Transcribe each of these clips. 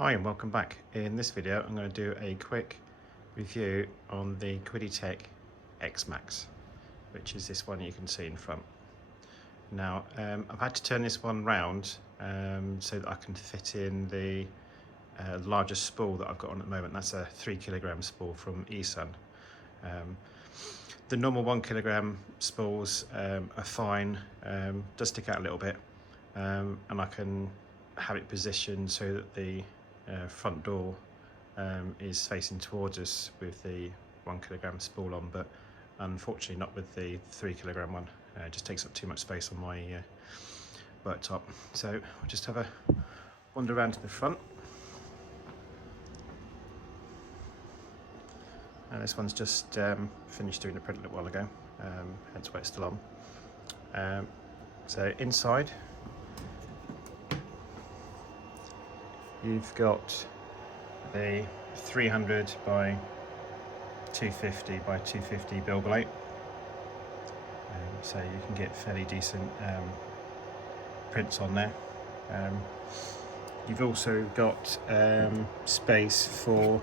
Hi and welcome back. In this video I'm going to do a quick review on the Qidi X Max, which is this one you can see in front. Now I've had to turn this one round so that I can fit in the largest spool that I've got on at the moment. That's a 3 kilogram spool from eSun. The normal 1 kilogram spools are fine, does stick out a little bit, and I can have it positioned so that the front door is facing towards us with the 1 kilogram spool on, but unfortunately not with the 3 kilogram one. It just takes up too much space on my worktop. So we'll just have a wander around to the front. And this one's just finished doing the print a little while ago, hence why it's still on. So inside, you've got the 300 by 250 by 250 bill plate, so you can get fairly decent prints on there. You've also got space for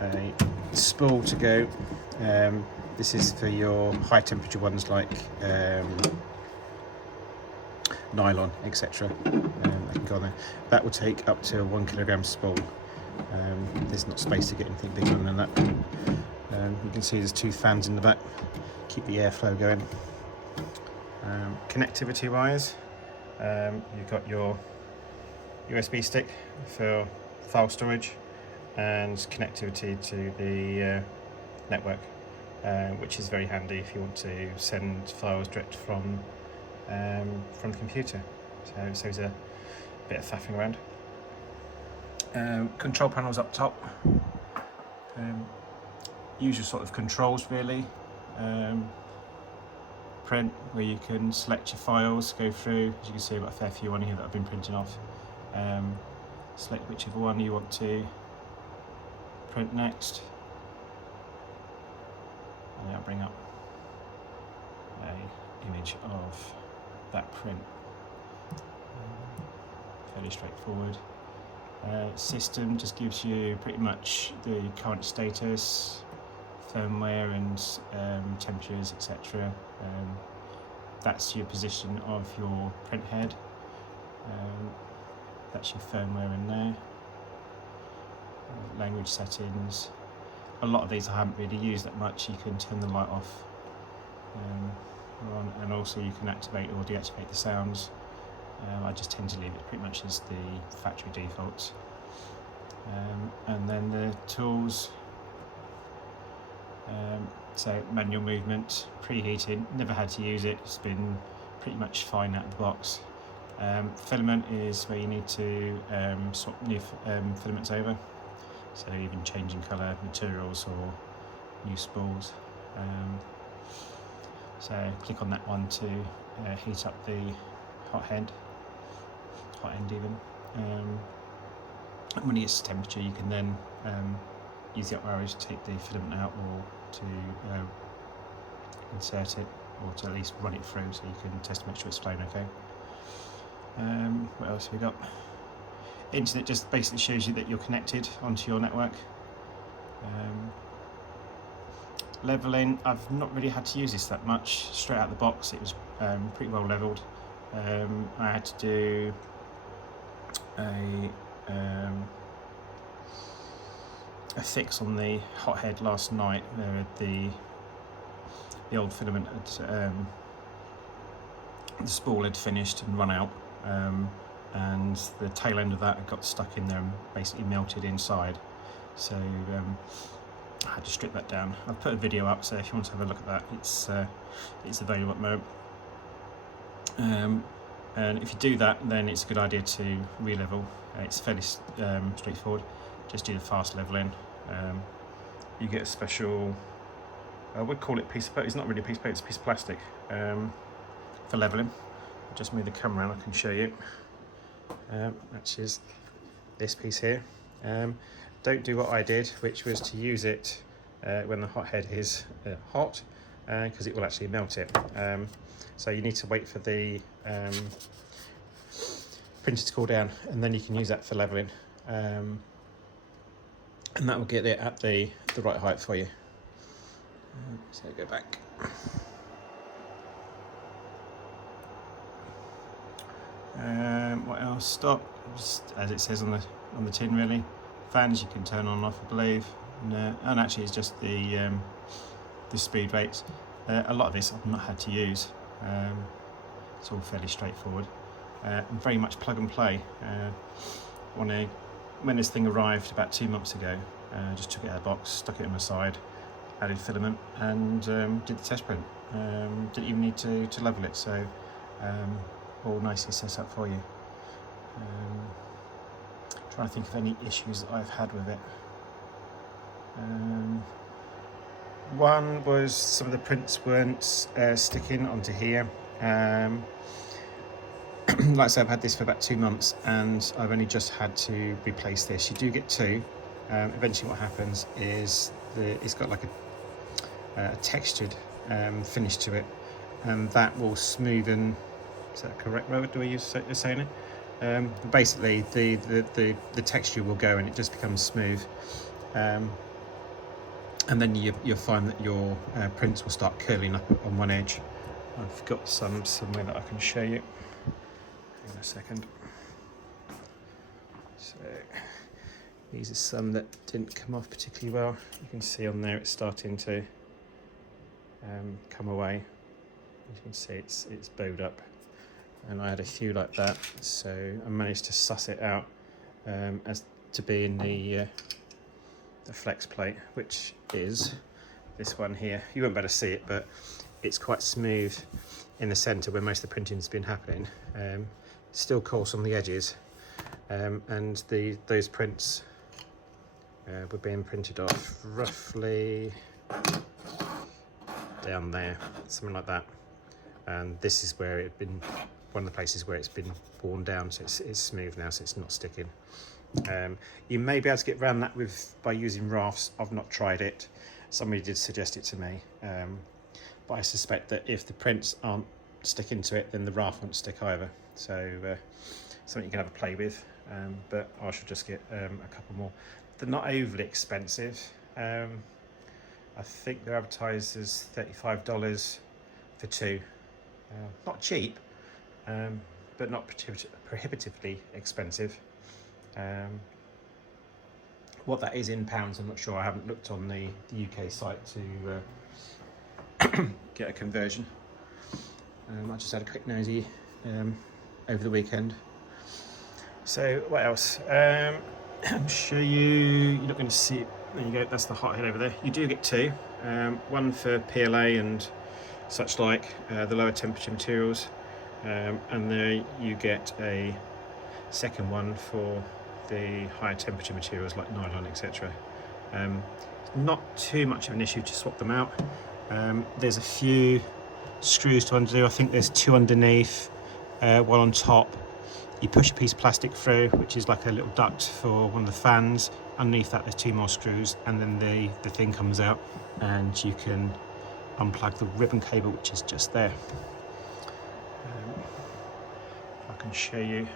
a spool to go. This is for your high temperature ones like nylon, etc. That can go on there. That will take up to a 1 kilogram spool. There's not space to get anything bigger than that. You can see there's 2 fans in the back, keep the airflow going. Connectivity wise, you've got your USB stick for file storage and connectivity to the network, which is very handy if you want to send files direct from the computer. So it saves a bit of faffing around. Control panels up top. Usual sort of controls really. Print, where you can select your files, go through. As you can see, I've got a fair few on here that I've been printing off. Select whichever one you want to print next, and I'll bring up an image of that print. Fairly straightforward. System just gives you pretty much the current status, firmware and temperatures, etc. That's your position of your print head. That's your firmware in there. Language settings. A lot of these I haven't really used that much. You can turn the light off on, and also you can activate or deactivate the sounds. I just tend to leave it pretty much as the factory defaults. And then the tools, so manual movement, preheating, never had to use it, it's been pretty much fine out of the box. Filament is where you need to swap new filaments over, so even changing colour, materials or new spools. So click on that one to heat up the hot end even. And when it gets to temperature, you can then use the up arrow to take the filament out, or to insert it, or to at least run it through so you can test to make sure it's flowing okay. What else have we got? Internet just basically shows you that you're connected onto your network. Leveling, I've not really had to use this that much. Straight out the box it was pretty well leveled. I had to do a fix on the hothead last night. The old filament had, the spool had finished and run out, and the tail end of that had got stuck in there and basically melted inside. So I had to strip that down. I've put a video up, so if you want to have a look at that, it's available at the moment. And if you do that, then it's a good idea to re-level. It's fairly straightforward. Just do the fast leveling. You get a special, I would call it piece of paper. It's not really a piece of paper, it's a piece of plastic for leveling. I'll just move the camera around, I can show you. Which is this piece here. Don't do what I did, which was to use it when the hothead is hot, because it will actually melt it. So you need to wait for the printer to cool down, and then you can use that for leveling. and that will get it at the right height for you. So go back. What else? Stop, just as it says on the tin, really. Fans you can turn on and off, I believe. And actually, it's just the speed rates. A lot of this I've not had to use. It's all fairly straightforward and very much plug and play. When this thing arrived about 2 months ago, just took it out of the box, stuck it on the side, added filament, and did the test print. Didn't even need to level it, so all nicely set up for you. Trying to think of any issues that I've had with it. One was some of the prints weren't sticking onto here. Like I said, I've had this for about 2 months and I've only just had to replace this. You do get two. Eventually what happens is it's got like a textured finish to it, and that will smoothen. Is that a correct word? Do I use saying it? Basically, the texture will go and it just becomes smooth. And then you'll find that your prints will start curling up on one edge. I've got some somewhere that I can show you. Hang on a second. So these are some that didn't come off particularly well. You can see on there it's starting to come away. As you can see, it's bowed up, and I had a few like that, so I managed to suss it out as to be in the flex plate, which is this one here. You won't be able to see it, but it's quite smooth in the centre where most of the printing's been happening. Still coarse on the edges, and those prints were being printed off roughly down there, something like that. And this is where it's been one of the places where it's been worn down, so it's smooth now, so it's not sticking. You may be able to get around that by using rafts. I've not tried it. Somebody did suggest it to me, but I suspect that if the prints aren't sticking to it, then the raft won't stick either. So something you can have a play with, but I shall just get a couple more. They're not overly expensive. I think they're advertised as $35 for two. Not cheap, but not prohibitively expensive. What that is in pounds, I'm not sure. I haven't looked on the UK site to get a conversion. I just had a quick nosy over the weekend. So what else? I'll show you. You're not going to see it. There you go. That's the hothead over there. You do get two. One for PLA and such like, the lower temperature materials, and there you get a second one for the higher temperature materials like nylon, etc. Not too much of an issue to swap them out. There's a few screws to undo. I think there's two underneath, one on top. You push a piece of plastic through, which is like a little duct for one of the fans. Underneath that there's two more screws, and then the thing comes out and you can unplug the ribbon cable, which is just there. If I can show you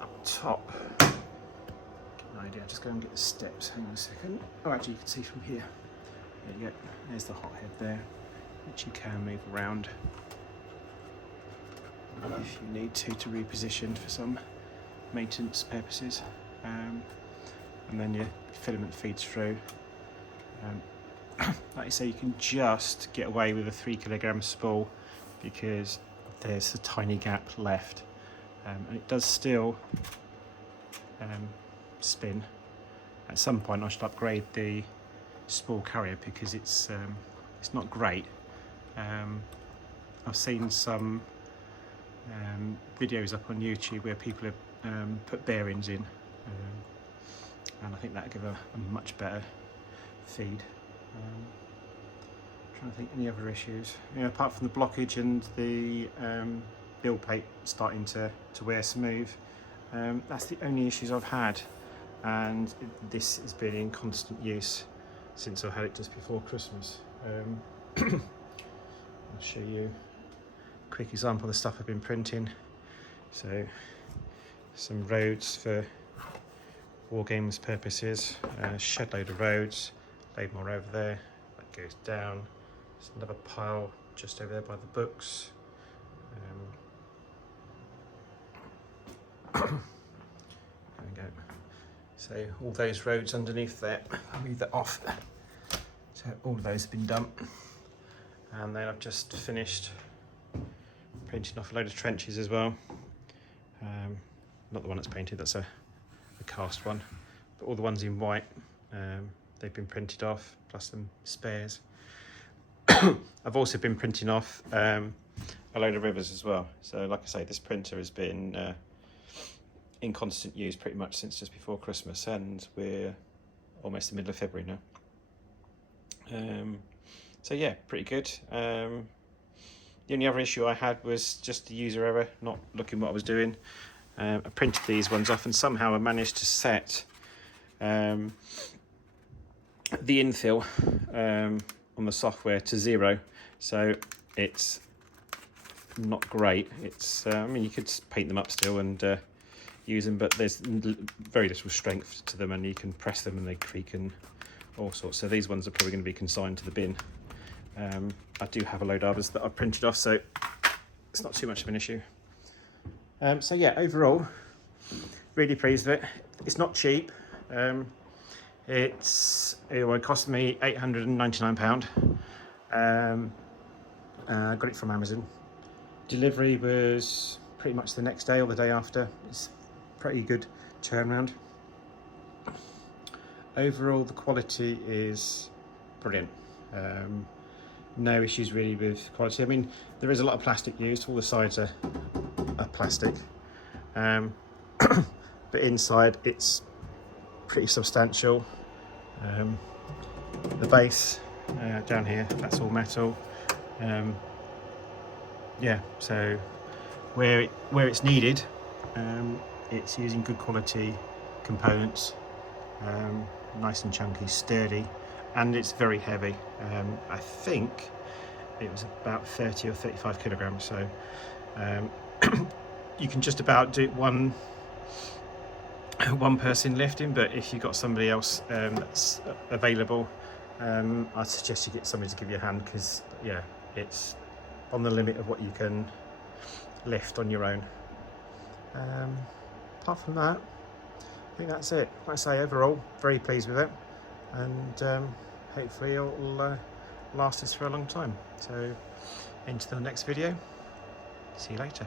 up top, get an idea. Just go and get the steps. Hang on a second. Oh, actually, you can see from here. There you go. There's the hothead there, which you can move around if you need to reposition for some maintenance purposes. And then your filament feeds through. Like I say, you can just get away with a 3 kilogram spool because there's a tiny gap left, and it does still spin. At some point I should upgrade the spool carrier because it's not great. I've seen some videos up on YouTube where people have put bearings in, and I think that'll give a much better feed. Trying to think any other issues. Yeah, apart from the blockage and the build plate starting to wear smooth, that's the only issues I've had, and this has been in constant use since I had it just before Christmas. I'll show you a quick example of the stuff I've been printing. So some roads for war games purposes, shed load of roads, load more over there, that goes down. There's another pile just over there by the books. There we go. So all those roads underneath there, I'll move that off. So all of those have been done. And then I've just finished printing off a load of trenches as well. Not the one that's painted, that's a cast one. But all the ones in white, they've been printed off, plus some spares. I've also been printing off a load of rivers as well. So like I say, this printer has been in constant use pretty much since just before Christmas, and we're almost the middle of February now. So yeah, pretty good. The only other issue I had was just the user error, not looking what I was doing. I printed these ones off and somehow I managed to set the infill on the software to 0, so it's not great. It's I mean, you could paint them up still and use them, but there's very little strength to them, and you can press them and they creak and all sorts. So these ones are probably going to be consigned to the bin. I do have a load of others that I've printed off, so it's not too much of an issue. So yeah, overall, really pleased with it. It's not cheap. It cost me £899. Got it from Amazon. Delivery was pretty much the next day or the day after. It's pretty good turnaround. Overall, the quality is brilliant. No issues really with quality. I mean, there is a lot of plastic used. All the sides are plastic, but inside it's pretty substantial. The base down here, that's all metal. Yeah, so where it's needed, it's using good quality components, nice and chunky, sturdy, and it's very heavy. I think it was about 30 or 35 kilograms, so you can just about do one person lifting, but if you've got somebody else that's available, I'd suggest you get somebody to give you a hand, because yeah, it's on the limit of what you can lift on your own. Apart from that, I think that's it. Like I say, overall, very pleased with it, and hopefully it'll last us for a long time. So, into the next video. See you later.